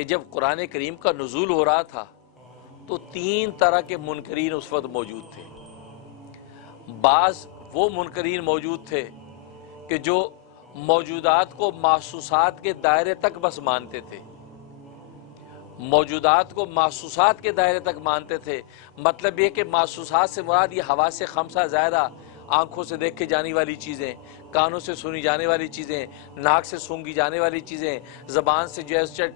کہ جب قرآن کریم کا نزول ہو رہا تھا تو 3 طرح کے منکرین اس وقت موجود تھے۔ بعض وہ منکرین موجود تھے کہ جو موجودات کو محسوسات کے دائرے تک بس مانتے تھے، موجودات کو محسوسات کے دائرے تک مانتے تھے۔ مطلب یہ کہ محسوسات سے مراد یہ حواس خمسہ ظاہرہ، آنکھوں سے دیکھی جانے والی چیزیں، کانوں سے سنی جانے والی چیزیں، ناک سے سونگھی جانے والی چیزیں، زبان سے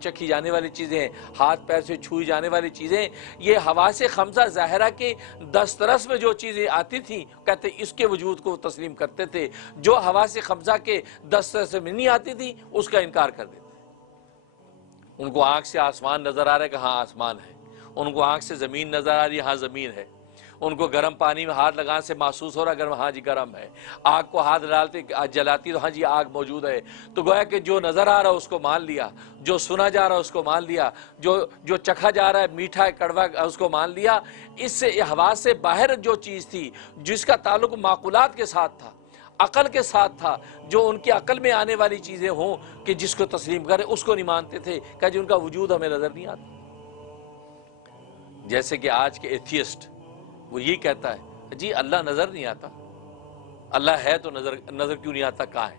چکھی جانے والی چیزیں، ہاتھ پیر سے چھوئی جانے والی چیزیں، یہ حواس خمسہ ظاہرہ کے دسترس میں جو چیزیں آتی تھیں کہتے اس کے وجود کو تسلیم کرتے تھے۔ جو حواس خمسہ کے دسترس میں نہیں آتی تھی اس کا انکار کر دیتے۔ ان کو آنکھ سے آسمان نظر آ رہا ہے کہ ہاں آسمان ہے، ان کو آنکھ سے زمین نظر آ رہی ہے، ہاں زمین ہے، ان کو گرم پانی میں ہاتھ لگانے سے محسوس ہو رہا ہے گرم، ہاں جی گرم ہے، آگ کو ہاتھ ڈالتے جلاتی تو ہاں جی آگ موجود ہے۔ تو گویا کہ جو نظر آ رہا ہے اس کو مان لیا، جو سنا جا رہا ہے اس کو مان لیا، جو چکھا جا رہا ہے میٹھا ہے کڑوا اس کو مان لیا۔ اس سے حواس سے باہر جو چیز تھی جس کا تعلق معقولات کے ساتھ تھا، عقل کے ساتھ تھا، جو ان کی عقل میں آنے والی چیزیں ہوں کہ جس کو تسلیم کرے اس کو نہیں مانتے تھے کہ جی ان کا وجود ہمیں نظر نہیں آتا۔ جیسے کہ آج کے ایتھیسٹ وہ یہ کہتا ہے جی اللہ نظر نہیں آتا، اللہ ہے تو نظر کیوں نہیں آتا، کہاں ہے؟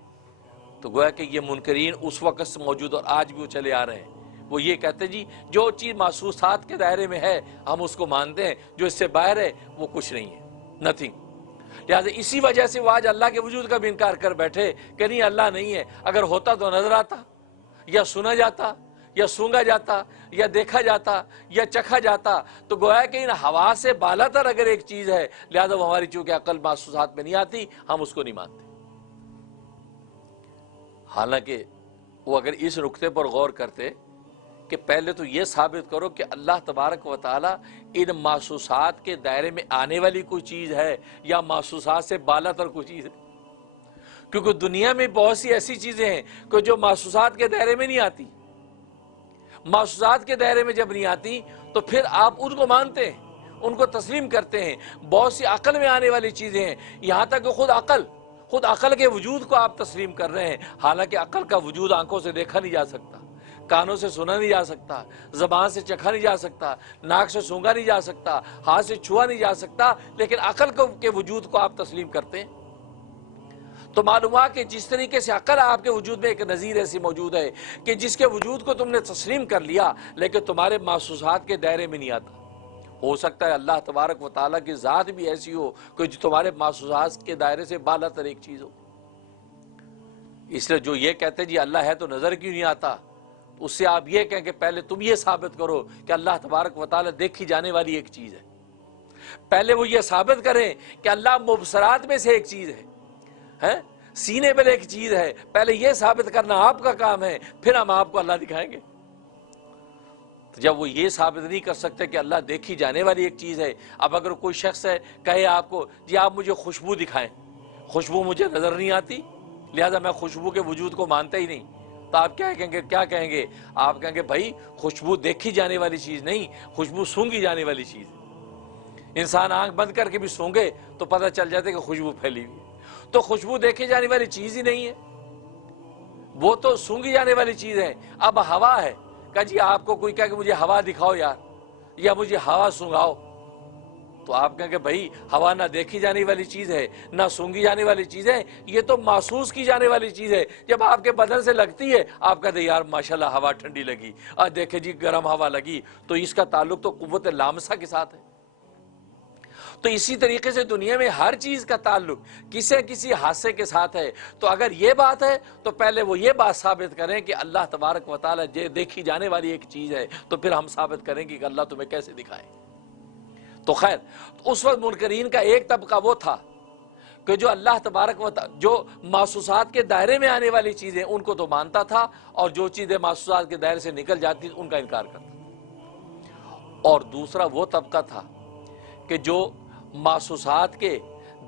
تو گویا کہ یہ منکرین اس وقت سے موجود اور آج بھی وہ چلے آ رہے ہیں۔ وہ یہ کہتے ہیں جی جو چیز محسوسات کے دائرے میں ہے ہم اس کو مانتے ہیں، جو اس سے باہر ہے وہ کچھ نہیں ہے، نتھنگ۔ لہٰذا اسی وجہ سے وہ آج اللہ کے وجود کا بھی انکار کر بیٹھے کہ نہیں اللہ نہیں ہے، اگر ہوتا تو نظر آتا یا سنا جاتا یا سونگا جاتا یا دیکھا جاتا یا چکھا جاتا۔ تو گویا کہ ان حواس سے بالا تر اگر ایک چیز ہے لہذا وہ ہماری چونکہ عقل محسوسات میں نہیں آتی ہم اس کو نہیں مانتے۔ حالانکہ وہ اگر اس نقطے پر غور کرتے کہ پہلے تو یہ ثابت کرو کہ اللہ تبارک و تعالی ان محسوسات کے دائرے میں آنے والی کوئی چیز ہے یا محسوسات سے بالا تر کوئی چیز ہے، کیونکہ دنیا میں بہت سی ایسی چیزیں ہیں کہ جو محسوسات کے دائرے میں نہیں آتی۔ محسوسات کے دائرے میں جب نہیں آتی تو پھر آپ ان کو مانتے ہیں، ان کو تسلیم کرتے ہیں۔ بہت سی عقل میں آنے والی چیزیں ہیں، یہاں تک کہ خود عقل کے وجود کو آپ تسلیم کر رہے ہیں، حالانکہ عقل کا وجود آنکھوں سے دیکھا نہیں جا سکتا، کانوں سے سنا نہیں جا سکتا، زبان سے چکھا نہیں جا سکتا، ناک سے سونگا نہیں جا سکتا، ہاتھ سے چھوا نہیں جا سکتا، لیکن عقل کے وجود کو آپ تسلیم کرتے ہیں۔ تو معلوم ہوا کہ جس طریقے سے عقل آپ کے وجود میں ایک نظیر ایسی موجود ہے کہ جس کے وجود کو تم نے تسلیم کر لیا لیکن تمہارے محسوسات کے دائرے میں نہیں آتا۔ ہو سکتا ہے اللہ تبارک و تعالیٰ کی ذات بھی ایسی ہو کہ جو تمہارے محسوسات کے دائرے سے بالا تر ایک چیز ہو۔ اس لیے جو یہ کہتے ہیں جی اللہ ہے تو نظر کیوں نہیں آتا، اس سے آپ یہ کہیں کہ پہلے تم یہ ثابت کرو کہ اللہ تبارک و تعالیٰ دیکھی جانے والی ایک چیز ہے۔ پہلے وہ یہ ثابت کریں کہ اللہ مبصرات میں سے ایک چیز ہے، سینے پر ایک چیز ہے۔ پہلے یہ ثابت کرنا آپ کا کام ہے، پھر ہم آپ کو اللہ دکھائیں گے۔ تو جب وہ یہ ثابت نہیں کر سکتے کہ اللہ دیکھی جانے والی ایک چیز ہے، اب اگر کوئی شخص ہے کہے آپ کو جی آپ مجھے خوشبو دکھائیں، خوشبو مجھے نظر نہیں آتی لہذا میں خوشبو کے وجود کو مانتا ہی نہیں، تو آپ کیا کہیں گے؟ آپ کہیں گے بھائی خوشبو دیکھی جانے والی چیز نہیں، خوشبو سونگھی جانے والی چیز ہے۔ انسان آنکھ بند کر کے بھی سونگے تو پتہ چل جاتا ہے کہ خوشبو پھیلی ہوئی ہے۔ تو خوشبو دیکھی جانے والی چیز ہی نہیں ہے، وہ تو سونگھی جانے والی چیز ہے۔ اب ہوا ہے کہ جی آپ کو کوئی کہے کہ مجھے ہوا دکھاؤ یار، یا مجھے ہوا سونگاؤ، تو آپ کہیں کہ بھائی ہوا نہ دیکھی جانے والی چیز ہے نہ سونگھی جانے والی چیز ہے، یہ تو محسوس کی جانے والی چیز ہے۔ جب آپ کے بدن سے لگتی ہے آپ کہتے ہیں یار ماشاءاللہ ہوا ٹھنڈی لگی، دیکھیں جی گرم ہوا لگی، تو اس کا تعلق تو قوت لامسہ کے ساتھ ہے۔ تو اسی طریقے سے دنیا میں ہر چیز کا تعلق کسی حادثے کے ساتھ ہے۔ تو اگر یہ بات ہے تو پہلے وہ یہ بات ثابت کریں کہ اللہ تبارک و تعالیٰ دیکھی جانے والی ایک چیز ہے، تو پھر ہم ثابت کریں گے کہ اللہ تمہیں کیسے دکھائے۔ تو خیر اس وقت منکرین کا ایک طبقہ وہ تھا کہ جو اللہ تبارک و تعالیٰ جو محسوسات کے دائرے میں آنے والی چیزیں ان کو تو مانتا تھا، اور جو چیزیں محسوسات کے دائرے سے نکل جاتی ان کا انکار کرتا۔ اور دوسرا وہ طبقہ تھا کہ جو محسوسات کے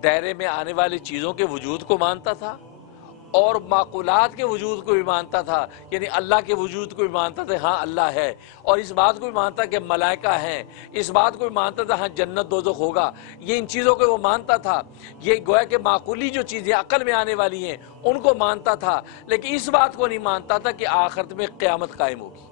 دائرے میں آنے والی چیزوں کے وجود کو مانتا تھا اور معقولات کے وجود کو بھی مانتا تھا، یعنی اللہ کے وجود کو بھی مانتا تھا ہاں اللہ ہے، اور اس بات کو بھی مانتا کہ ملائکہ ہیں، اس بات کو بھی مانتا تھا ہاں جنت دوزخ ہوگا، یہ ان چیزوں کو وہ مانتا تھا۔ یہ گویا کہ معقولی جو چیزیں عقل میں آنے والی ہیں ان کو مانتا تھا، لیکن اس بات کو نہیں مانتا تھا کہ آخرت میں قیامت قائم ہوگی۔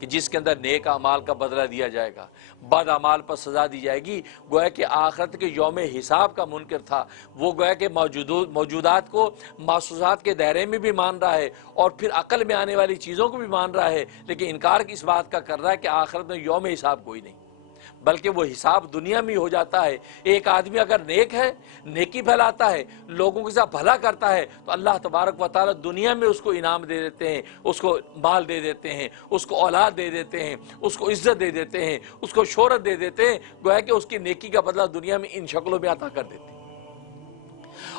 کہ جس کے اندر نیک اعمال کا بدلہ دیا جائے گا، بد اعمال پر سزا دی جائے گی، گویا کہ آخرت کے یوم حساب کا منکر تھا، وہ گویا کہ موجودات کو محسوسات کے دائرے میں بھی مان رہا ہے اور پھر عقل میں آنے والی چیزوں کو بھی مان رہا ہے، لیکن انکار اس بات کا کر رہا ہے کہ آخرت میں یوم حساب کوئی نہیں، بلکہ وہ حساب دنیا میں ہی ہو جاتا ہے۔ ایک آدمی اگر نیک ہے، نیکی پھیلاتا ہے، لوگوں کے ساتھ بھلا کرتا ہے، تو اللہ تبارک و تعالی دنیا میں اس کو انعام دے دیتے ہیں، اس کو مال دے دیتے ہیں، اس کو اولاد دے دیتے ہیں، اس کو عزت دے دیتے ہیں، اس کو شہرت دے دیتے ہیں، گویا کہ اس کی نیکی کا بدلہ دنیا میں ان شکلوں میں عطا کر دیتے ہیں۔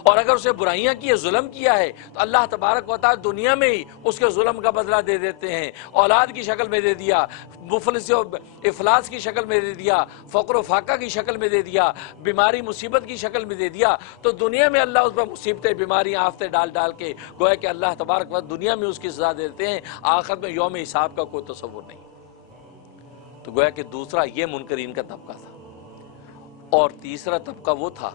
اور اگر اسے برائیاں کی ہے، ظلم کیا ہے، تو اللہ تبارک و تعالی دنیا میں ہی اس کے ظلم کا بدلہ دے دیتے ہیں، اولاد کی شکل میں دے دیا، مفلس و افلاس کی شکل میں دے دیا، فقر و فاقہ کی شکل میں دے دیا، بیماری مصیبت کی شکل میں دے دیا، تو دنیا میں اللہ اس پر مصیبتیں، بیماریاں، آفتیں ڈال ڈال کے گویا کہ اللہ تبارک و تعالی دنیا میں اس کی سزا دیتے ہیں، آخرت میں یوم حساب کا کوئی تصور نہیں۔ تو گویا کہ دوسرا یہ منکرین کا طبقہ تھا، اور تیسرا طبقہ وہ تھا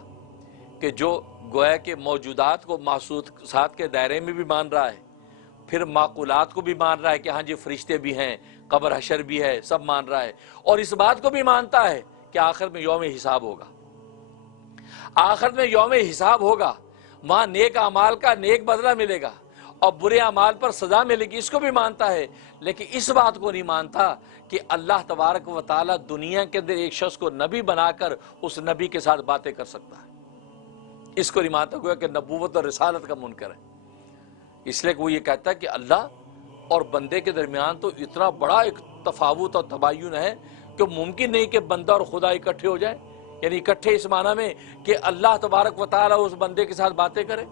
کہ جو گویا کہ موجودات کو محسوسات کے دائرے میں بھی مان رہا ہے، پھر معقولات کو بھی مان رہا ہے کہ ہاں جی فرشتے بھی ہیں، قبر حشر بھی ہے، سب مان رہا ہے، اور اس بات کو بھی مانتا ہے کہ آخر میں یوم حساب ہوگا، آخر میں یوم حساب ہوگا، وہاں نیک اعمال کا نیک بدلہ ملے گا اور برے اعمال پر سزا ملے گی، اس کو بھی مانتا ہے، لیکن اس بات کو نہیں مانتا کہ اللہ تبارک و تعالی دنیا کے اندر ایک شخص کو نبی بنا کر اس نبی کے ساتھ باتیں کر سکتا ہے، اس کو نہیں مانتا، گویا کہ نبوت اور رسالت کا منکر ہے۔ اس لیے کہ وہ یہ کہتا ہے کہ اللہ اور بندے کے درمیان تو اتنا بڑا ایک تفاوت اور تباین ہے کہ ممکن نہیں کہ بندہ اور خدا اکٹھے ہو جائیں، یعنی اکٹھے اس معنی میں کہ اللہ تبارک و تعالی اس بندے کے ساتھ باتیں کرے،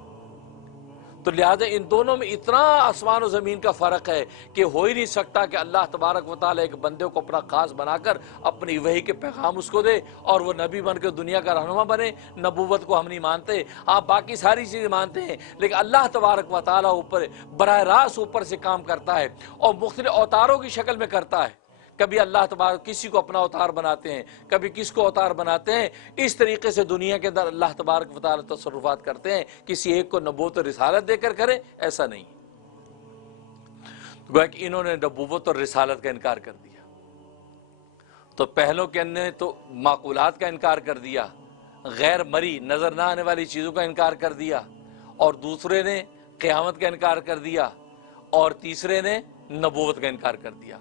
تو لہذا ان دونوں میں اتنا آسمان و زمین کا فرق ہے کہ ہو ہی نہیں سکتا کہ اللہ تبارک و تعالی ایک بندے کو اپنا خاص بنا کر اپنی وحی کے پیغام اس کو دے اور وہ نبی بن کے دنیا کا رہنما بنے۔ نبوت کو ہم نہیں مانتے، ہاں باقی ساری چیزیں مانتے ہیں، لیکن اللہ تبارک و تعالی اوپر براہ راست اوپر سے کام کرتا ہے اور مختلف اوتاروں کی شکل میں کرتا ہے۔ کبھی اللہ تبارک کسی کو اپنا اوتار بناتے ہیں، کبھی کس کو اوتار بناتے ہیں، اس طریقے سے دنیا کے اندر اللہ تبارک و تعالی تصرفات کرتے ہیں، کسی ایک کو نبوت اور رسالت دے کر کریں، ایسا نہیں۔ گویا کہ انہوں نے نبوت اور رسالت کا انکار کر دیا، تو پہلوں کے نے تو معقولات کا انکار کر دیا، غیر مری نظر نہ آنے والی چیزوں کا انکار کر دیا، اور دوسرے نے قیامت کا انکار کر دیا، اور تیسرے نے نبوت کا انکار کر دیا۔